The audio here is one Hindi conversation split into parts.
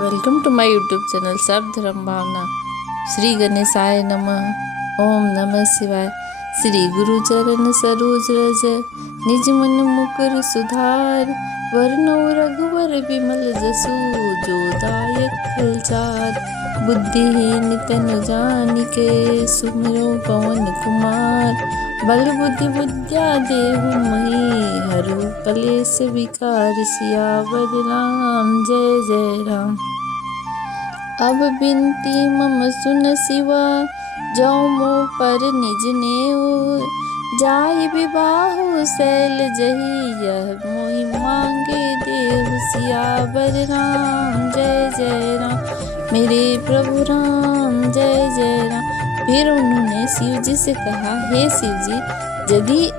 Welcome to my YouTube channel Sarv Dharm Bhavna. Shri गणेशाय नमः। ओम नमः शिवाय। श्री गुरु चरण सरोज रज निज मन मुकुर सुधार। वरनौ रघुवर विमल जसु जो दायक फलचार। बुद्धिहीन तनु जानिके सुमिरौ पवन कुमार। बल बुद्धि विद्या देहु मही हरु कलेश विकार। सियावर राम जय जय राम। अब बिनती मम सुन शिवा जाऊँ मोह पर निज नेऊ। जाय विबाहु शैल जही यह मोहि मांगे देहु। सियावर राम जय जय राम। मेरे प्रभु राम जय जय राम। फिर उन्होंने शिव जी से कहा, हे शिव जी, यदि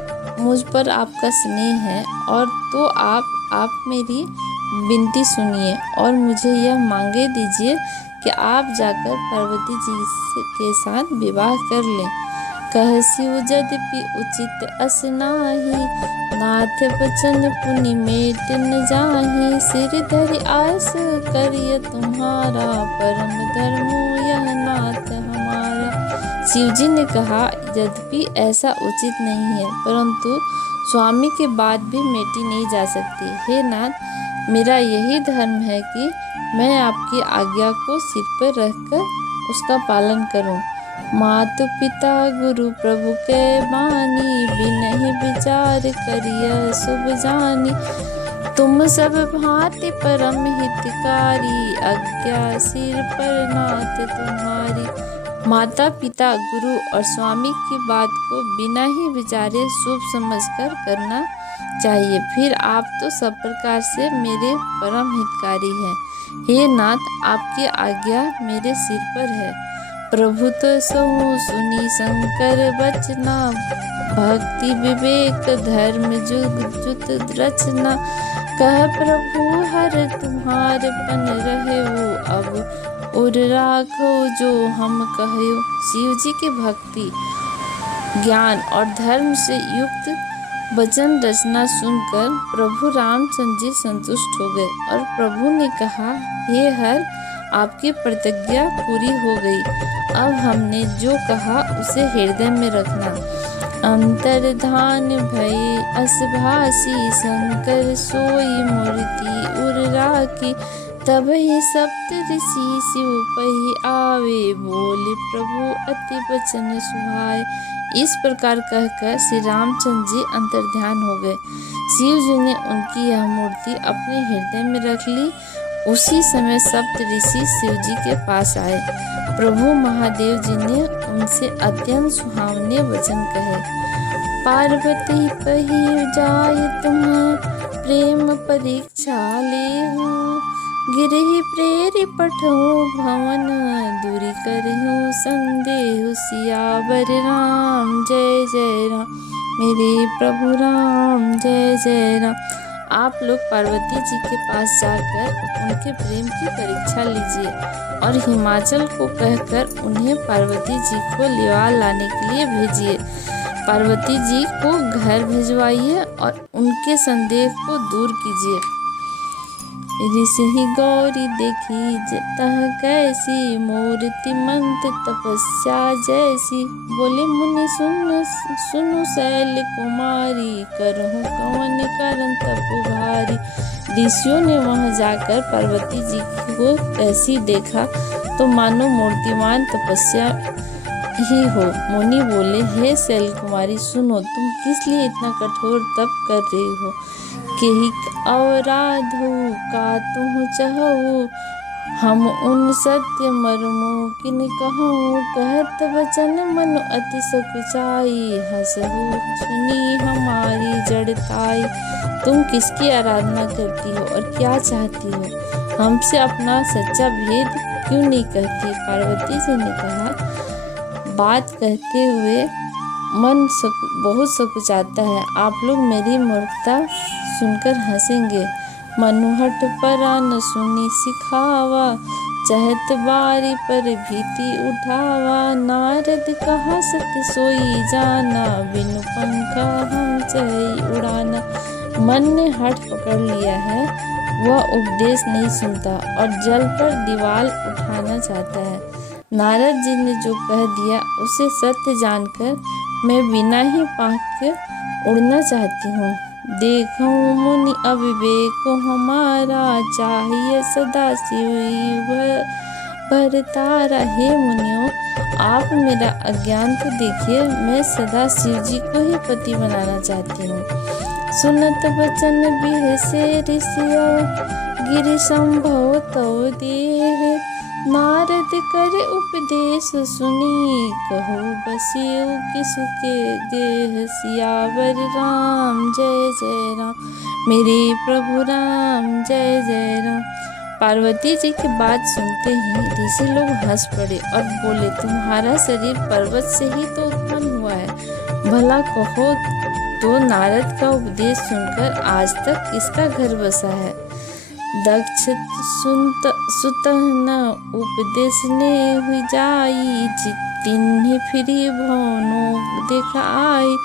मुझ पर आपका स्नेह है और तो आप मेरी विनती सुनिए और मुझे यह मांगे दीजिए कि आप जाकर पार्वती जी के साथ विवाह कर लें। कह शिव यद्यपि उचित अस नाही। नाथ बचन पुनि मेट न जाही। सिर धरि आस करिय तुम्हारा। परम धर्मो यह नाथ हमारा। शिव जी ने कहा, यद्यपि ऐसा उचित नहीं है, परंतु स्वामी के बाद भी मेटी नहीं जा सकती। हे नाथ, मेरा यही धर्म है कि मैं आपकी आज्ञा को सिर पर रखकर उसका पालन करूं। मातु पिता गुरु प्रभु के बानी। बिनहि विचार करिय शुभ जानी। तुम सब भांति परम हितकारी। आज्ञा सिर पर नाथ तुम्हारी। माता पिता गुरु और स्वामी की बात को बिना ही विचारे शुभ समझकर करना चाहिए। फिर आप तो सब प्रकार से मेरे परम हितकारी हैं। हे नाथ, आपकी आज्ञा मेरे सिर पर है। प्रभु तो सहु सुनी शंकर बचना। भक्ति विवेक धर्म जुग जुत रचना। कह प्रभु हर तुम्हार पन रहेऊ। अब उर राखो जो हम कहो। शिव जी के भक्ति ज्ञान और धर्म से युक्त वचन रचना सुनकर प्रभु रामचंद्र जी संतुष्ट हो गए और प्रभु ने कहा, हे हर, आपकी प्रतिज्ञा पूरी हो गई। अब हमने जो कहा उसे हृदय में रखना। अंतर्धान भई असभासी। शंकर सोई मूर्ति उर राखी। तब ही सप्त ऋषि शिव पही आवे। बोले प्रभु अति वचन सुहाए। इस प्रकार कहकर श्री रामचंद्र जी अंतर्ध्यान हो गए। शिव जी ने उनकी यह मूर्ति अपने हृदय में रख ली। उसी समय सप्त ऋषि शिव जी के पास आए। प्रभु महादेव जी ने उनसे अत्यंत सुहावने वचन कहे। पार्वती पही जाय तुम प्रेम परीक्षा लेहु। गिरहि प्रेरि पठहु भवन। दूरी करहु संदेहु। सियावर राम जय जय राम। मेरे प्रभु राम जय जय राम। आप लोग पार्वती जी के पास जाकर उनके प्रेम की परीक्षा लीजिए और हिमाचल को कहकर उन्हें पार्वती जी को लिवा लाने के लिए भेजिए। पार्वती जी को घर भिजवाइए और उनके संदेह को दूर कीजिए। ऋषि गौरी देखी तह कैसी। मूर्ति मंत्र तपस्या जैसी। बोले मुनि सुनु शैल कुमारी। करहु कवन करन तप भारी। ऋषियों ने वहां जाकर पार्वती जी को ऐसी देखा तो मानो मूर्तिमान तपस्या ही हो। मुनि बोले, हे शैल कुमारी, सुनो, तुम किस लिए इतना कठोर तप कर रही हो। केहि अवराधु का तुह चहु। हम उन सत्य मर्मो किन कहूँ। कहत वचन मनु अति सकुचाई। हंसहु सुनी हमारी जड़ताई। तुम किसकी आराधना करती हो और क्या चाहती हो। हमसे अपना सच्चा भेद क्यों नहीं कहती। पार्वती जी ने कहा, बात कहते हुए मन बहुत सकुचाता है। आप लोग मेरी मूर्खता सुनकर हंसेंगे। मनुहट परा न सुनी सिखावा। चहत बारी पर भीति उठावा। नारद कहा सत्य सोई जाना। बिनु पंखा हम चढ़ई उड़ाना। मन ने हठ पकड़ लिया है, वह उपदेश नहीं सुनता और जल पर दीवार उठाना चाहता है। नारद जी ने जो कह दिया उसे सत्य जानकर मैं बिना ही पंख के उड़ना चाहती हूँ। देखो मुनि अविवेक हमारा, चाहिए सदा शिव भरतारा। हे मुनियों, आप मेरा अज्ञान तो देखिए, मैं सदा शिव जी को ही पति बनाना चाहती हूँ। सुनत बचन बिहसे ऋषिया, गिरि संभव तव देह। नारद करे उपदेश सुनी, कहो बसियो किसुके गेह। सियावर राम जय जय राम, मेरे प्रभु राम जय जय राम। पार्वती जी की बात सुनते ही ऋषि लोग हंस पड़े और बोले, तुम्हारा शरीर पर्वत से ही तो उत्पन्न हुआ है, भला कहो तो नारद का उपदेश सुनकर आज तक किसका घर बसा है। दक्ष सुत न उपदेश ने हुई जाई, तिन्हि फिरी भवनो देखा आई।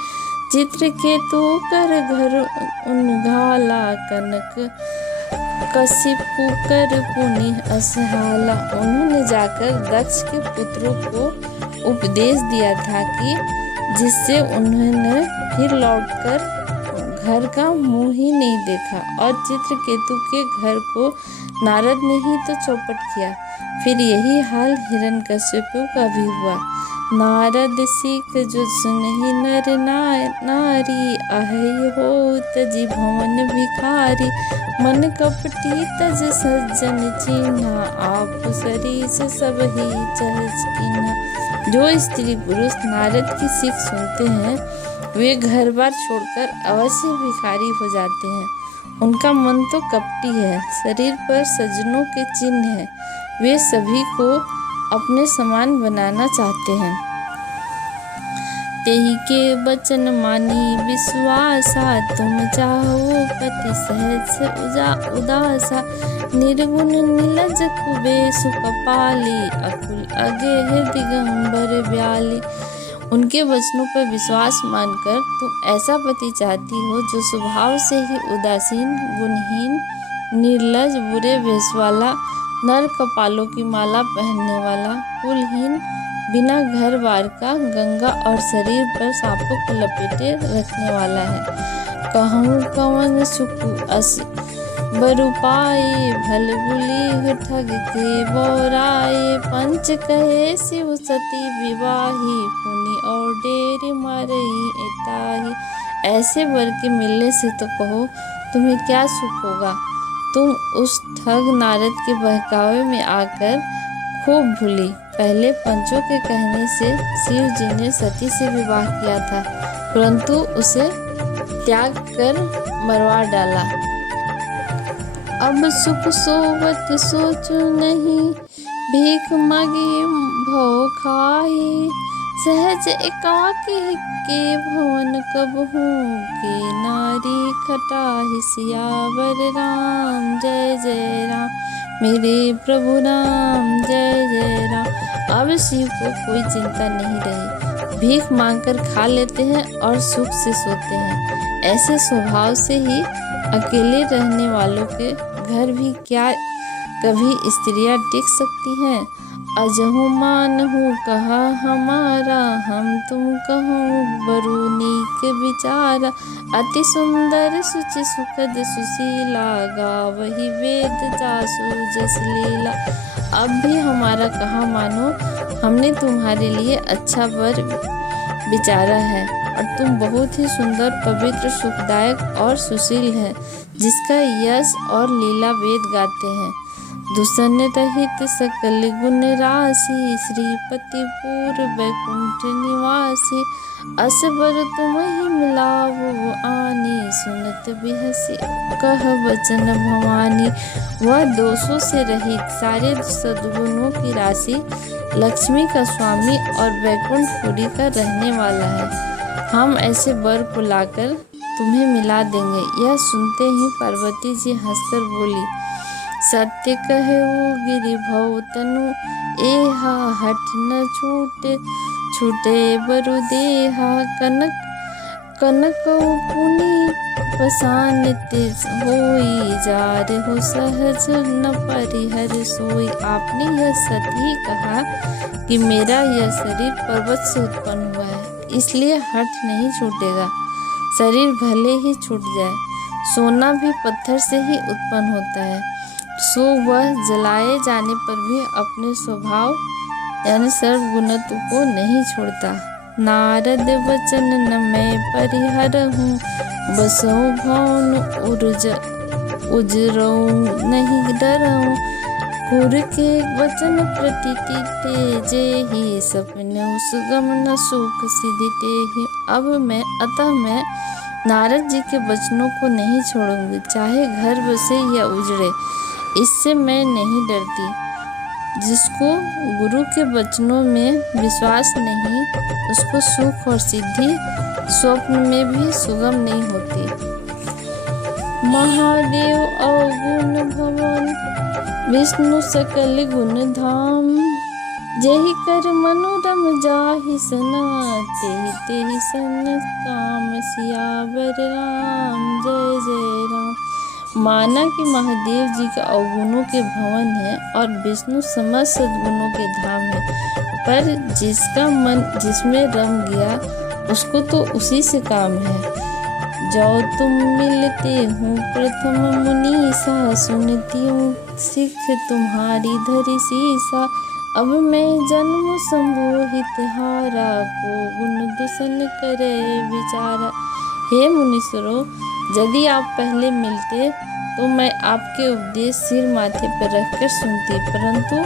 चित्र के तो कर घर उनघाला, कनक कशिपु कर पुनि असहाला। उन्होंने जाकर दक्ष के पुत्रों को उपदेश दिया था कि जिससे उन्होंने फिर लौटकर घर का मुंह ही नहीं देखा, और चित्रकेतु के घर को नारद ने ही तो चौपट किया। फिर यही हाल हिरण्यकशिपु का भी हुआ। नारद सीख जो सुनहि नर नारी, अहि हो तजी भवन भिखारी। मन कपटी तज सज्जन चिन्हा, आप सरीस सब ही चहच किन्हा। जो स्त्री पुरुष नारद की सीख सुनते हैं वे घर बार छोड़कर अवश्य भिखारी हो जाते हैं। उनका मन तो कपटी है, शरीर पर सज्जनों के चिन्ह हैं, वे सभी को अपने समान बनाना चाहते हैं। तेहि के बचन मानी विश्वासा, तुम चाहो पति सहज से उदासा। निर्गुण निलज कुबेशु कपाली, अकुल अगेह दिगंबर ब्याली। उनके वचनों पर विश्वास मानकर तुम ऐसा पति चाहती हो जो स्वभाव से ही उदासीन, गुणहीन, निर्लज, बुरे वेश वाला, नर कपालों की माला पहनने वाला, कुलहीन, बिना घर बार का, गंगा और शरीर पर सांपों को लपेटे रखने वाला है। कहूँ कवन सुख अस बरुपाए, भल बुली ठग के बोराए। पंच कहे शिव सती विवाही, पुनि और डेर मारई एताही। ऐसे वर के मिलने से तो कहो तुम्हें क्या सुख होगा। तुम उस ठग नारद के बहकावे में आकर खूब भूली। पहले पंचों के कहने से शिव जी ने सती से विवाह किया था, परंतु उसे त्याग कर मरवा डाला। अब सुख सोवत सोचू नहीं, भीख मांगी भव खाही। सहज एकाकी के भवन कबहू, के नारी खटाही। सियावर राम जय जय राम, मेरे प्रभु राम जय जय राम। अब शिव को कोई चिंता नहीं रही, भीख मांगकर खा लेते हैं और सुख से सोते हैं। ऐसे स्वभाव से ही अकेले रहने वालों के घर भी क्या कभी स्त्रियां टिक सकती हैं। अजहु मानहु कहा हमारा, हम तुम कहो बरु नीक विचारा। अति सुंदर सुचि सुखद सुशीला, गावहि वेद जासु जस लीला। अब भी हमारा कहा मानो, हमने तुम्हारे लिए अच्छा वर विचारा है और तुम बहुत ही सुंदर, पवित्र, सुखदायक और सुशील है, जिसका यश और लीला वेद गाते हैं। दुसन रहित सकल गुण राशि, श्रीपति पूर वैकुंठ निवासी। असबर तुम ही मिलावो आनी, सुनत बिहसी कह वचन भवानी। वह दोषों से रहित, सारे सद्गुणों की राशि, लक्ष्मी का स्वामी और वैकुंठपुरी का रहने वाला है। हम ऐसे वर को लाकर तुम्हें मिला देंगे। यह सुनते ही पार्वती जी हंसकर बोली, सत्य कहूँ गिरि भव तनु, एहा हठ न छूटे, छूटे बरु देहा। कनक कनक पुनि पसान तिज होई, जार हो सहज न परिहर सोई। आपने यह सच ही कहा कि मेरा यह शरीर पर्वत से उत्पन्न हुआ है, इसलिए हठ नहीं छूटेगा। शरीर भले ही छूट जाए, सोना भी पत्थर से ही उत्पन्न होता है, सो वह जलाए जाने पर भी अपने स्वभाव यानी सर्वगुणत्व को नहीं छोड़ता। नारद वचन न मैं परिहरहूँ, बसहु भवन उजरऊँ नहीं डरऊँ। कुर के वचन प्रतीति तेजे ही, सपने सुगम न सुख सिद्धि तेहि। अतः मैं नारद जी के वचनों को नहीं छोड़ूंगी, चाहे घर बसे या उजड़े, इससे मैं नहीं डरती। जिसको गुरु के वचनों में विश्वास नहीं, उसको सुख और सिद्धि स्वप्न में भी सुगम नहीं होती। महादेव अवगुण भवन, विष्णु सकल गुण धाम। जेहि कर मनोरम जाहि सना, तेहि तेहि सन काम सियावर राम। जय जय राम। माना कि महादेव जी का अवगुणों के भवन है और विष्णु समस्त सद्गुणों के धाम है, पर जिसका मन जिसमें रम गया उसको तो उसी से काम है। जो तुम मिलते हो प्रथम मुनीसा, सुनती हूँ सिख तुम्हारी धरि सीसा। अब मैं जन्म संबोहित हारा, को गुण दूषण करे विचारा। हे मुनीश्वरों, यदि आप पहले मिलते तो मैं आपके उपदेश सिर माथे पर रखकर सुनती, परंतु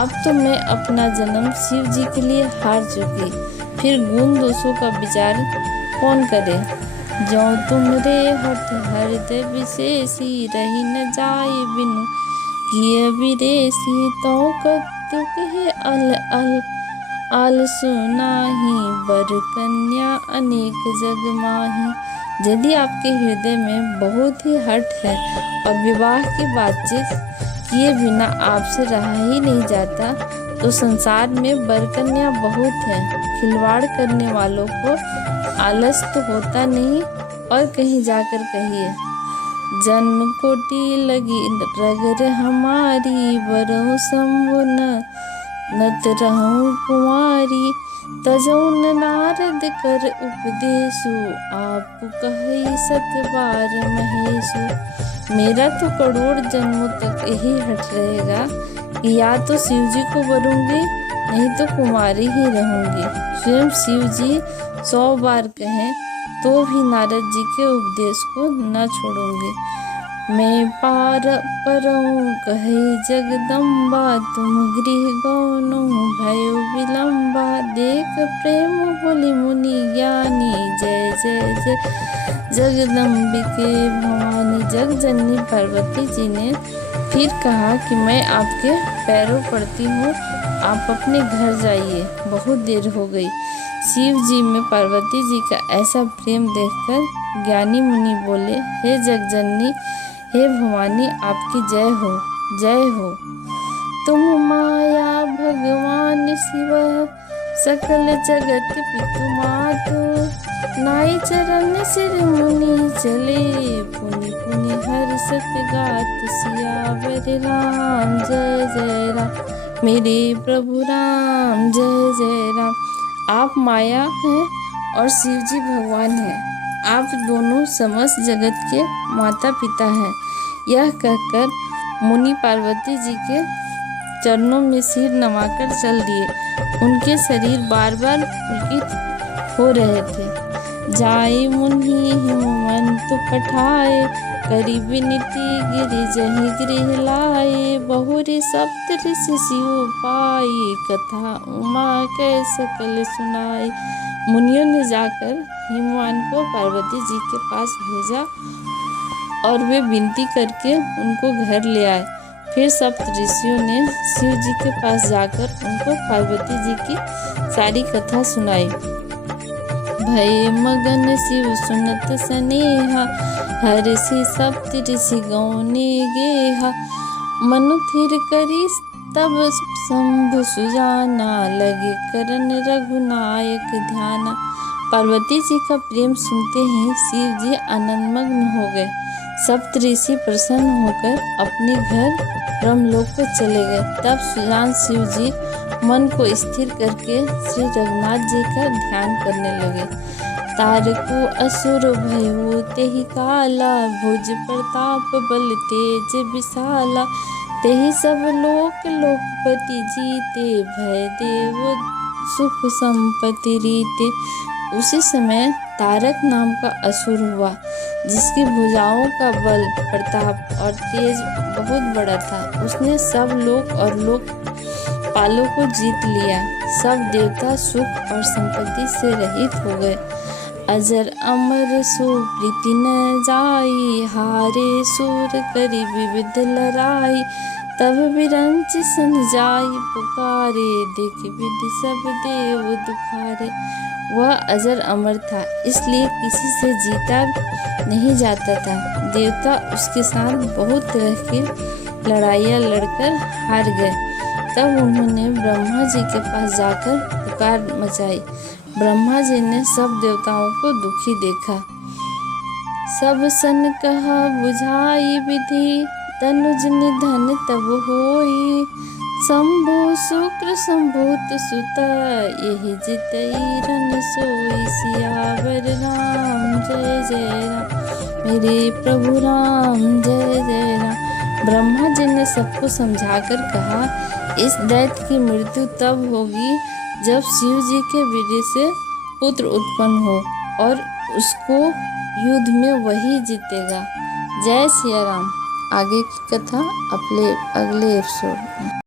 अब तो मैं अपना जन्म शिव जी के लिए हार चुकी, फिर गुण दोषों का विचार कौन करे। जो तुमरे हठ हृदय विशेषी, रही न जाए बिनु किए विदेशी। तो कत्युक है अल अल आल सुनाही, बर कन्या अनेक जग माही। यदि आपके हृदय में बहुत ही हठ है और विवाह की बातचीत किए बिना आपसे रहा ही नहीं जाता, तो संसार में बरकन्या बहुत है। खिलवाड़ करने वालों को आलस तो होता नहीं, और कहीं जाकर कहिए, जन्म कोटि लगी रगर हमारी, बरहु शंभु नत रहूं कुंवारी। तजौन नारद कर उपदेशु, आप कहि सत बार महेशु। मेरा तो करोड़ जन्मों तक यही हट रहेगा कि या तो शिव जी को वरूंगी, नहीं तो कुमारी ही रहूंगी। स्वयं शिव जी 100 बार कहें तो भी नारद जी के उपदेश को न छोड़ूंगी। मैं पार परऊँ कहे जगदम्बा, तुम गृह गौनो भयो विलम्बा। देख प्रेम बोली मुनि ज्ञानी, जय जय जय जगदम्बिके भवानी। जगजननी पार्वती जी ने फिर कहा कि मैं आपके पैरों पड़ती हूँ, आप अपने घर जाइए, बहुत देर हो गई। शिव जी में पार्वती जी का ऐसा प्रेम देखकर ज्ञानी मुनि बोले, हे जगजननी, हे भवानी, आपकी जय हो, जय हो। तुम माया भगवान शिव, सकल जगत पितु मातु। नाई चरण सिर मुनि चले, पुनि पुनि हर्षत गात सियावर राम। जय जय राम। मेरे प्रभु राम, जय जय राम। आप माया हैं और शिव जी भगवान हैं। आप दोनों समस्त जगत के माता पिता हैं। यह कहकर मुनि पार्वती जी के चरणों में सिर नवाकर चल दिए। उनके शरीर बार बार पुलकित हो रहे थे। जाए मुनि हिमवंत पठाए, करी विनती गिरिजहि गृह लाए। बहुरी सप्त ऋषि शिव पाई, कथा उमा कै सकल सुनाई। मुनियों ने जाकर हिमवान को पार्वती जी के पास भेजा और वे विनती करके उनको घर ले आए। फिर सप्त ऋषियों ने शिव जी के पास जाकर उनको पार्वती जी की सारी कथा सुनाई। भय मगन शिव सुनत स्नेहा, हर्षि सप्त ऋषि गौने गेहा। मनु थिर करी तब शंभु सुजाना, लगे करन रघुनायक ध्याना। पार्वती जी का प्रेम सुनते ही शिव जी आनंदमग्न हो गए। सप्तऋषि प्रसन्न होकर अपने घर ब्रह्मलोक को चले गए। तब सुजान शिव जी मन को स्थिर करके श्री रघुनाथ जी का ध्यान करने लगे। तारको असुर भयो तेहि काला, भुज प्रताप बल तेज विशाला, तेहि सब लोक लोकपति जीते, भय देव सुख संपत्ति रीते। उसी समय तारक नाम का असुर हुआ, जिसकी भुजाओं का बल, प्रताप और तेज बहुत बड़ा था। उसने सब लोक और लोकपालों को जीत लिया। सब देवता सुख और संपत्ति से रहित हो गए। अजर अमर सो प्रीति न जाई, हारे सूर करी विविध लड़ाई, तब बिरंच सन जाई पुकारे, देख विधि सब देव दुखारे। वह अजर अमर था, इसलिए किसी से जीता नहीं जाता था। देवता उसके साथ बहुत तरह की लड़ाइयाँ लड़कर हार गए। तब उन्होंने ब्रह्मा जी के पास जाकर पुकार मचाई। ब्रह्मा जी ने सब देवताओं को दुखी देखा। सब सन कहा बुझाई विधि, तनुज निधन तब होई, शंभु शुक्र शंभुत सुता, यही जितई रन सोई। सियावर राम जय जय राम, मेरे प्रभु राम जय जय राम। ब्रह्मा जी ने सबको समझाकर कहा, इस दैत्य की मृत्यु तब होगी जब शिव जी के वीर्य से पुत्र उत्पन्न हो, और उसको युद्ध में वही जीतेगा। जय सिया राम। आगे की कथा अगले एपिसोड में।